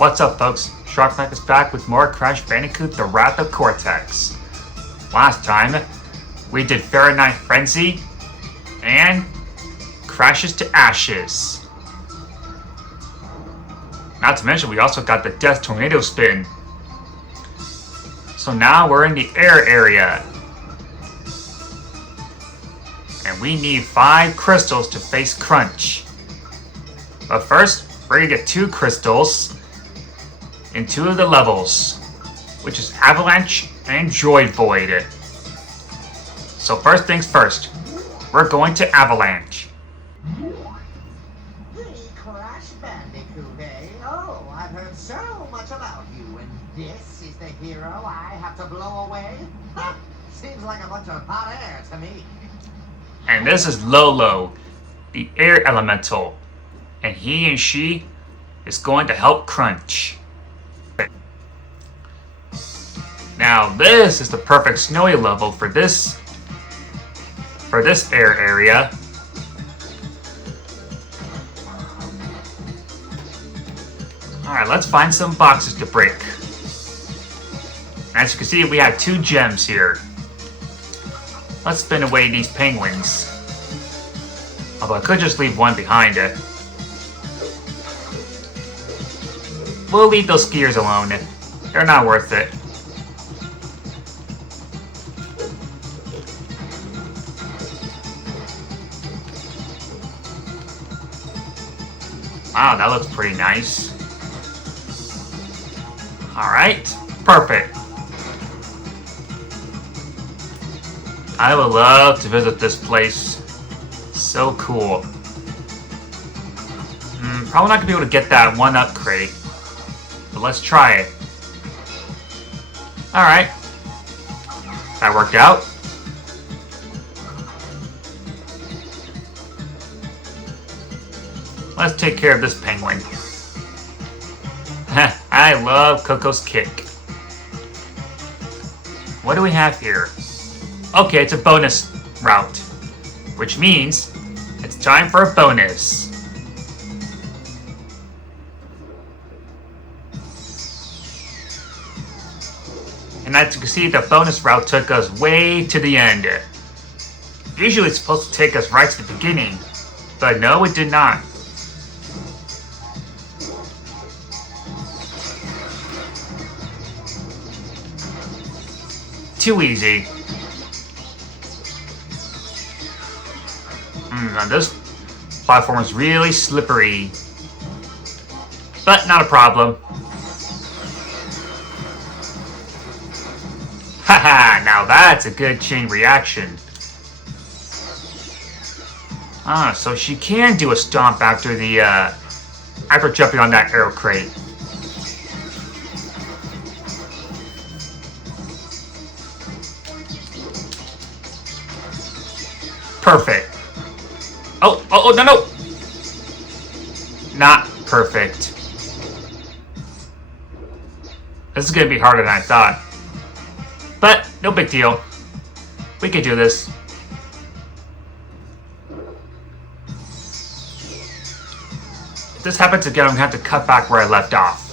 What's up, folks? Sharksnipe is back with more Crash Bandicoot: The Wrath of Cortex. Last time, we did Fahrenheit Frenzy and Crashes to Ashes. Not to mention, we also got the Death Tornado Spin. So now we're in the air area. And we need 5 crystals to face Crunch. But first, we're gonna get 2 crystals in 2 of the levels, which is Avalanche and Droid Void. So first things first, we're going to Avalanche. The Crash Bandicoot, eh? Oh, I've heard so much about you, and this is the hero I have to blow away? Seems like a bunch of hot air to me. And this is Lolo, the air elemental, and he and she is going to help Crunch. Now this is the perfect snowy level for this air area. Alright, let's find some boxes to break. As you can see, we have 2 gems here. Let's spin away these penguins. Although I could just leave one behind it. We'll leave those skiers alone. They're not worth it. Wow, that looks pretty nice. Alright, perfect. I would love to visit this place. So cool. Probably not gonna be able to get that 1-up crate. But let's try it. Alright. That worked out. Let's take care of this penguin. I love Coco's kick. What do we have here? Okay, it's a bonus route, which means it's time for a bonus. And as you can see, the bonus route took us way to the end. Usually it's supposed to take us right to the beginning, but no, it did not. Too easy. Now this platform is really slippery. But not a problem. Haha, now that's a good chain reaction. So she can do a stomp after after jumping on that arrow crate. Perfect. Oh, no. Not perfect. This is going to be harder than I thought. But, no big deal. We can do this. If this happens again, I'm going to have to cut back where I left off.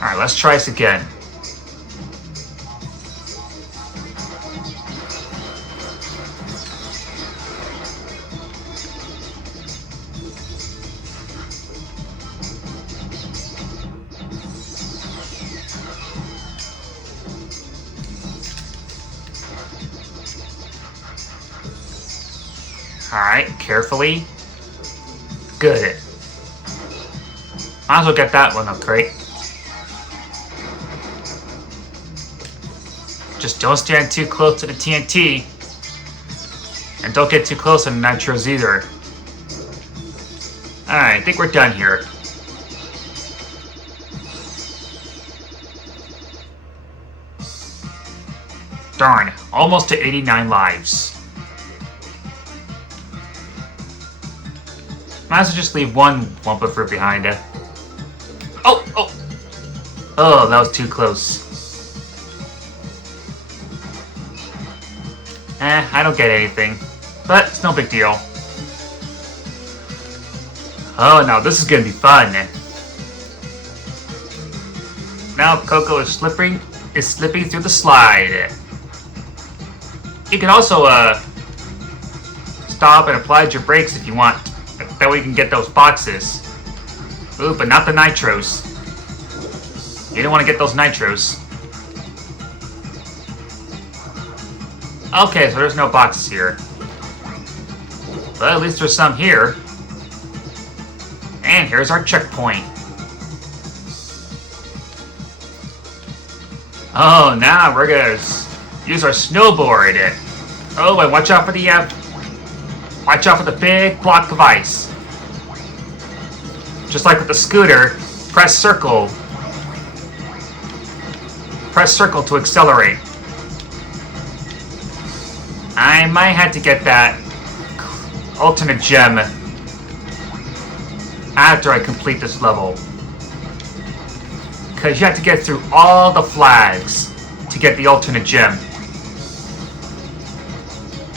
Alright, let's try this again. Alright, carefully. Good. Might as well get that 1-up crate. Just don't stand too close to the TNT. And don't get too close to the nitros either. Alright, I think we're done here. Darn, almost to 89 lives. Might as well just leave one Wumpa Fruit behind it. Oh! Oh, that was too close. I don't get anything. But it's no big deal. Oh, now this is gonna be fun. Now Coco is slipping through the slide. You can also stop and apply your brakes if you want. That way you can get those boxes. Ooh, but not the nitros. You don't want to get those nitros. Okay, so there's no boxes here. But at least there's some here. And here's our checkpoint. Oh, now we're gonna use our snowboard. Oh, and watch out for the big block of ice. Just like with the scooter, press circle. Press circle to accelerate. I might have to get that alternate gem after I complete this level. Because you have to get through all the flags to get the alternate gem.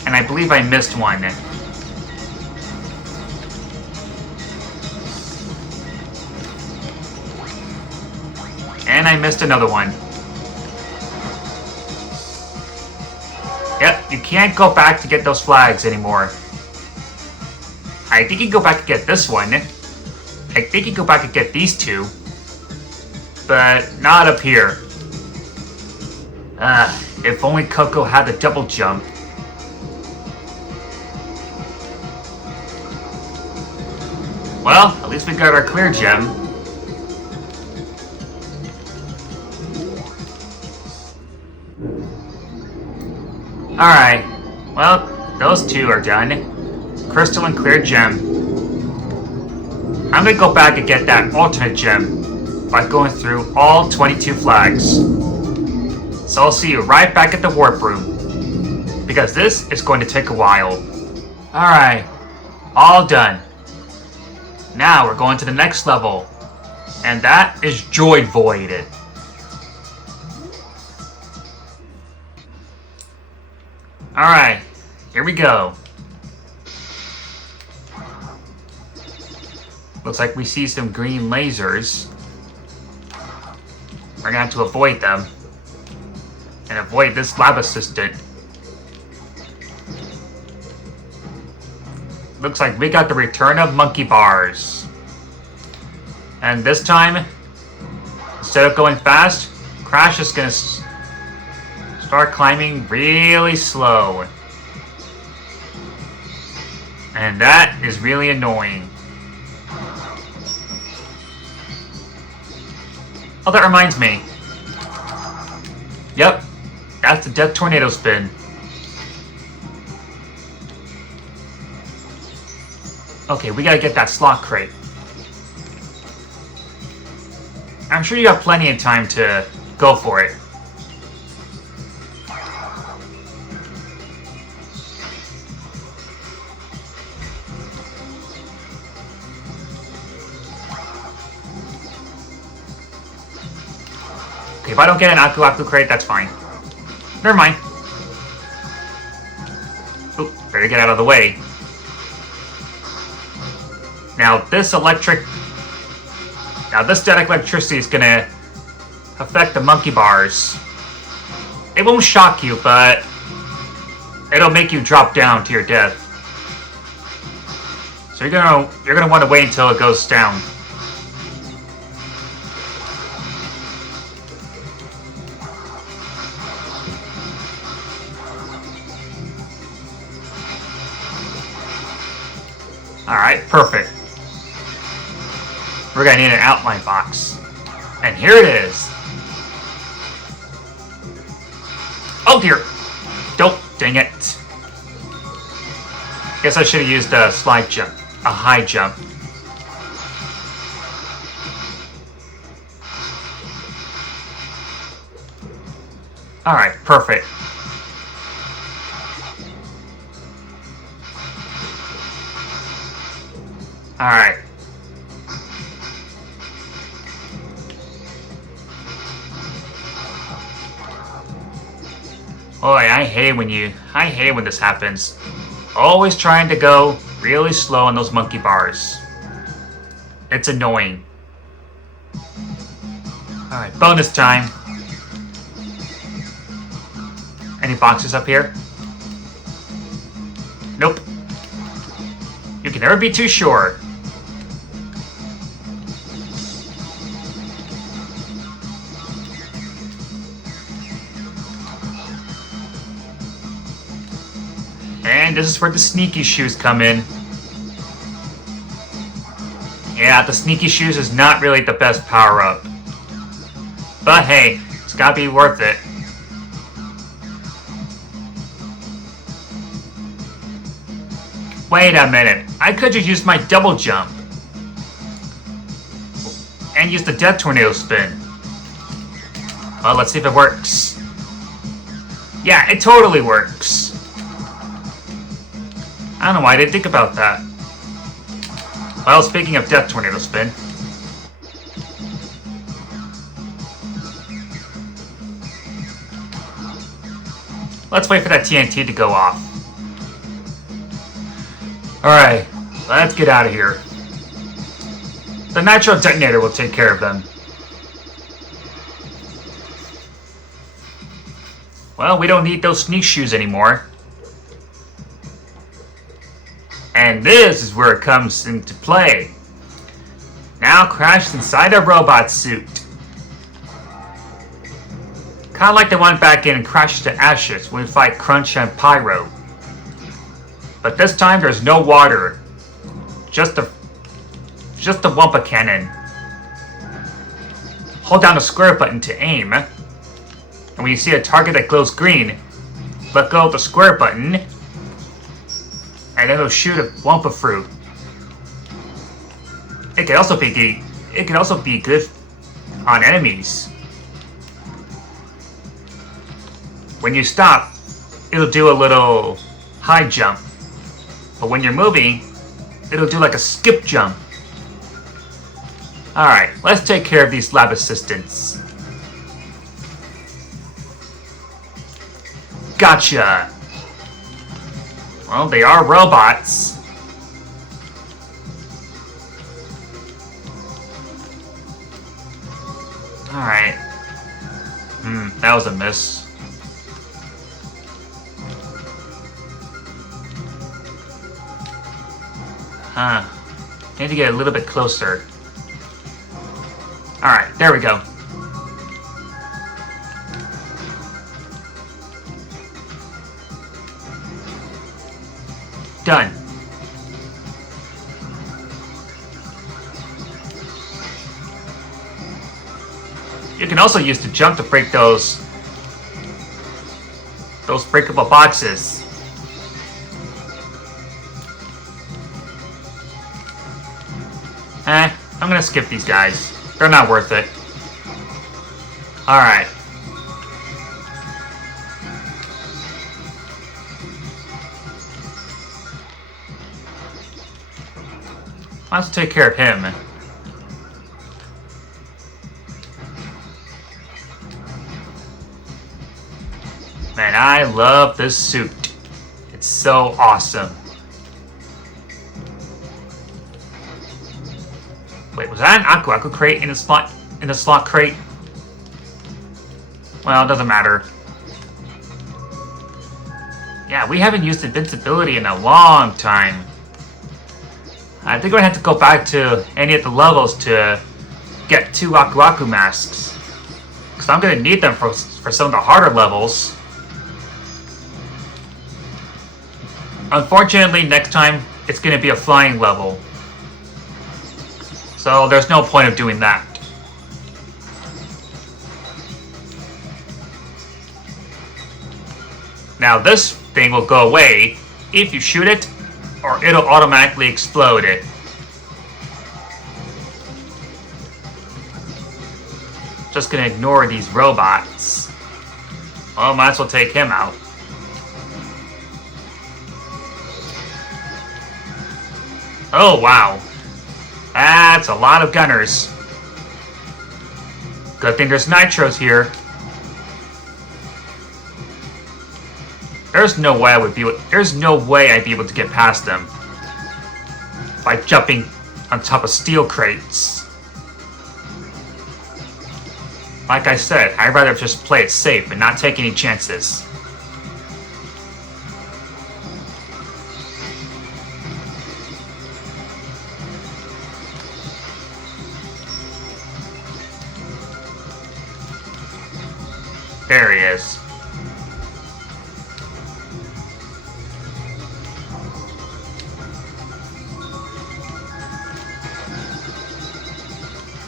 And I believe I missed one. And I missed another one. Yep, you can't go back to get those flags anymore. I think you can go back and get this one. I think you can go back and get these two. But not up here. If only Coco had the double jump. Well, at least we got our clear gem. Alright, well, those two are done. Crystal and clear gem. I'm gonna go back and get that alternate gem by going through all 22 flags. So I'll see you right back at the warp room, because this is going to take a while. Alright, all done. Now we're going to the next level, and that is Droid Void. Alright, here we go. Looks like we see some green lasers. We're gonna have to avoid them. And avoid this lab assistant. Looks like we got the return of monkey bars. And this time, instead of going fast, Crash is gonna start climbing really slow. And that is really annoying. Oh, that reminds me. Yep, that's the Death Tornado spin. Okay, we gotta get that slot crate. I'm sure you got plenty of time to go for it. Okay, if I don't get an Aku Aku crate, that's fine. Never mind. Oop, better get out of the way. Now this static electricity is gonna affect the monkey bars. It won't shock you, but it'll make you drop down to your death. So you're gonna want to wait until it goes down. Alright, perfect. We're gonna need an outline box. And here it is. Oh dear! Don't, dang it. Guess I should have used a slide jump. A high jump. Alright, perfect. Alright. Boy, I hate when this happens. Always trying to go really slow on those monkey bars. It's annoying. Alright, bonus time. Any boxes up here? Nope. You can never be too sure. And this is where the sneaky shoes come in. Yeah, the sneaky shoes is not really the best power-up. But hey, it's gotta be worth it. Wait a minute, I could just use my double jump. And use the death tornado spin. Well, let's see if it works. Yeah, it totally works. I don't know why I didn't think about that. Well, speaking of death tornado spin. Let's wait for that TNT to go off. Alright, let's get out of here. The nitro detonator will take care of them. Well, we don't need those sneak shoes anymore. And this is where it comes into play. Now crashed inside a robot suit. Kinda like the one back in Crash to Ashes when we fight Crunch and Pyro. But this time there's no water. Just a Wumpa cannon. Hold down the square button to aim. And when you see a target that glows green, let go of the square button. And then it'll shoot a Wumpa fruit. It can also be good on enemies. When you stop, it'll do a little high jump. But when you're moving, it'll do like a skip jump. Alright, let's take care of these lab assistants. Gotcha! Well, they are robots. Alright. That was a miss. Huh. Need to get a little bit closer. Alright, there we go. Done. You can also use the jump to break those breakable boxes. I'm gonna skip these guys. They're not worth it. Alright. Let's take care of him. Man, I love this suit. It's so awesome. Wait, was that an Aku crate in a slot crate? Well, it doesn't matter. Yeah, we haven't used invincibility in a long time. I think we're gonna have to go back to any of the levels to get 2 Aku masks. Because I'm gonna need them for some of the harder levels. Unfortunately, next time, it's gonna be a flying level. So there's no point of doing that. Now this thing will go away if you shoot it, or it'll automatically explode it. Just gonna ignore these robots. Well, might as well take him out. Oh wow. That's a lot of gunners. Good thing there's nitros here. There's no way I'd be able to get past them by jumping on top of steel crates. Like I said, I'd rather just play it safe and not take any chances. There he is.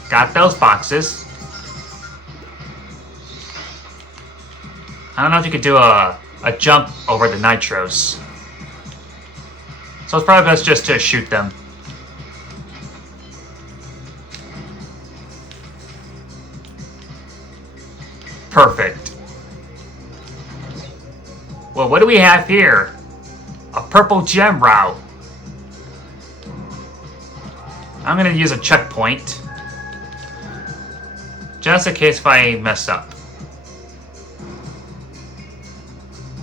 Got those boxes. I don't know if you could do a jump over the nitros. So it's probably best just to shoot them. Perfect. Well, what do we have here? A purple gem route. I'm gonna use a checkpoint. Just in case if I mess up.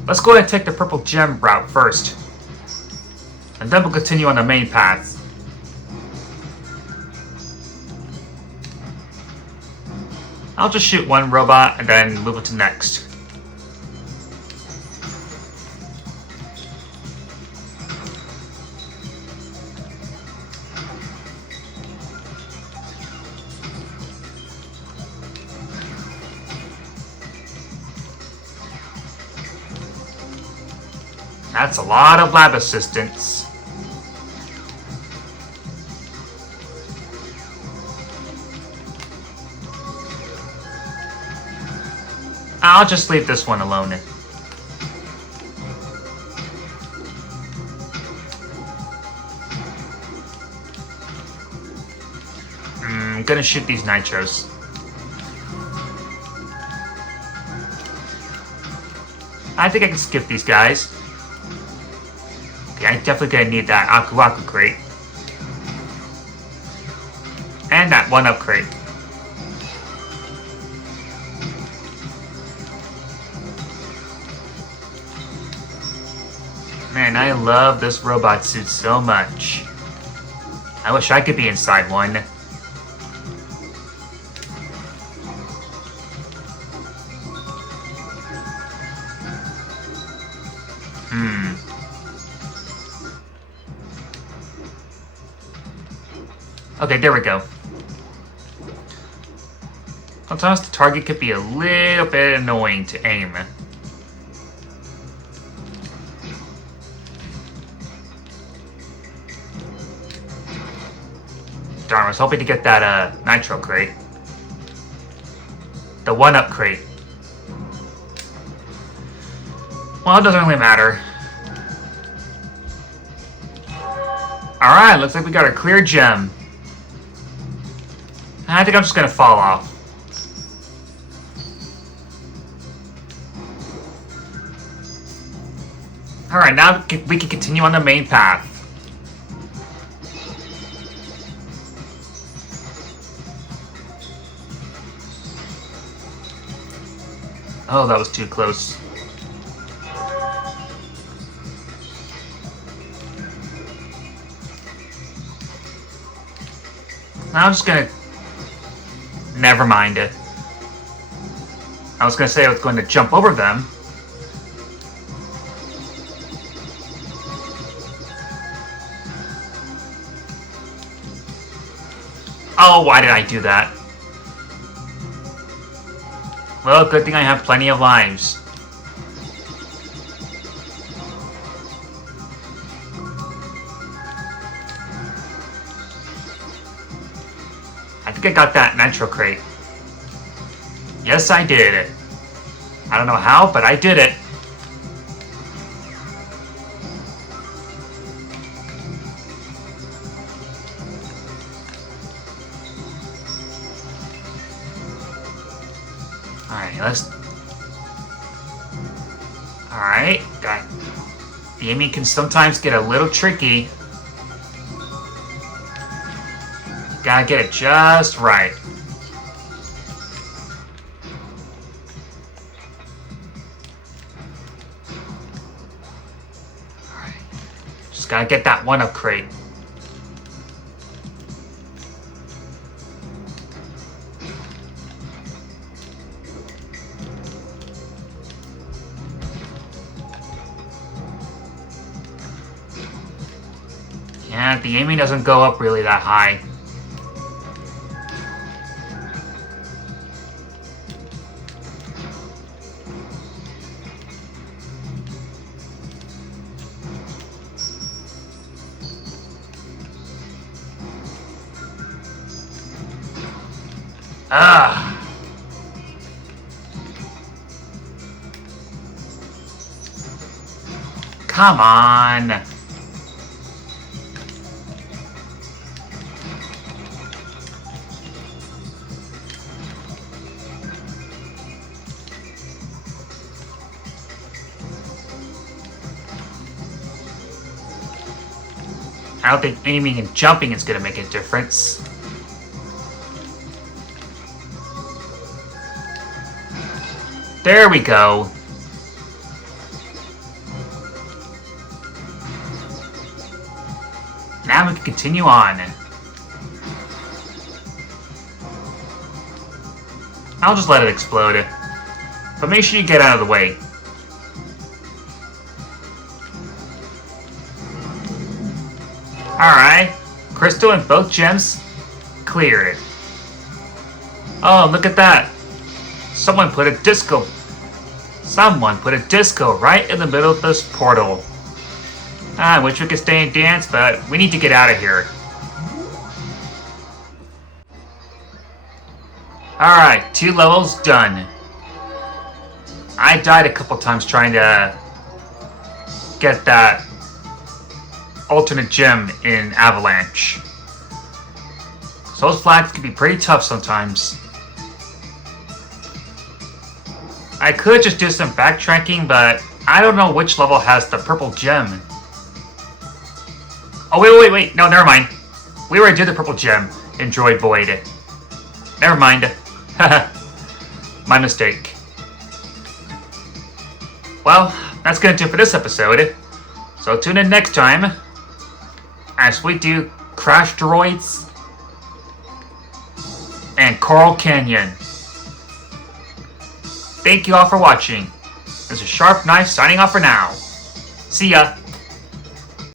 Let's go ahead and take the purple gem route first. And then we'll continue on the main path. I'll just shoot one robot and then move on to the next. That's a lot of lab assistants. I'll just leave this one alone. I'm gonna shoot these nitros. I think I can skip these guys. Okay, I'm definitely gonna need that Aku Aku crate. And that 1-up crate. Man, I love this robot suit so much. I wish I could be inside one. Okay, there we go. Sometimes the target could be a little bit annoying to aim. Darn, I was hoping to get that nitro crate. The 1-up crate. Well, it doesn't really matter. Alright, looks like we got a clear gem. I think I'm just gonna fall off. Alright, now we can continue on the main path. Oh, that was too close. Now I'm just gonna... Never mind it. I was gonna say I was going to jump over them. Oh, why did I do that? Well, good thing I have plenty of lives. I think I got that nitro crate. Yes, I did. I don't know how, but I did it. Alright, let's... Alright, got... The aiming can sometimes get a little tricky. Gotta get it just right. Just gotta get that one upgrade. Yeah, the aiming doesn't go up really that high. Ah. Come on. I don't think aiming and jumping is going to make a difference. There we go. Now we can continue on. I'll just let it explode. But make sure you get out of the way. Alright. Crystal and both gems cleared. Oh, look at that. Someone put a disco right in the middle of this portal. I wish we could stay and dance, but we need to get out of here. Alright, 2 levels done. I died a couple times trying to get that alternate gem in Avalanche. So those flags can be pretty tough sometimes. I could just do some backtracking, but I don't know which level has the purple gem. Oh, wait. No, never mind. We already did the purple gem in Droid Void. Never mind. My mistake. Well, that's going to do it for this episode. So tune in next time as we do Crash Droids and Coral Canyon. Thank you all for watching. This is Sharp Knife signing off for now. See ya!